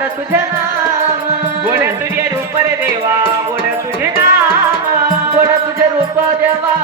गोड तुझे नाम. गोड तुझे रूप रे देवा गोड तुझे नाम. गोड तुझे रूप देवा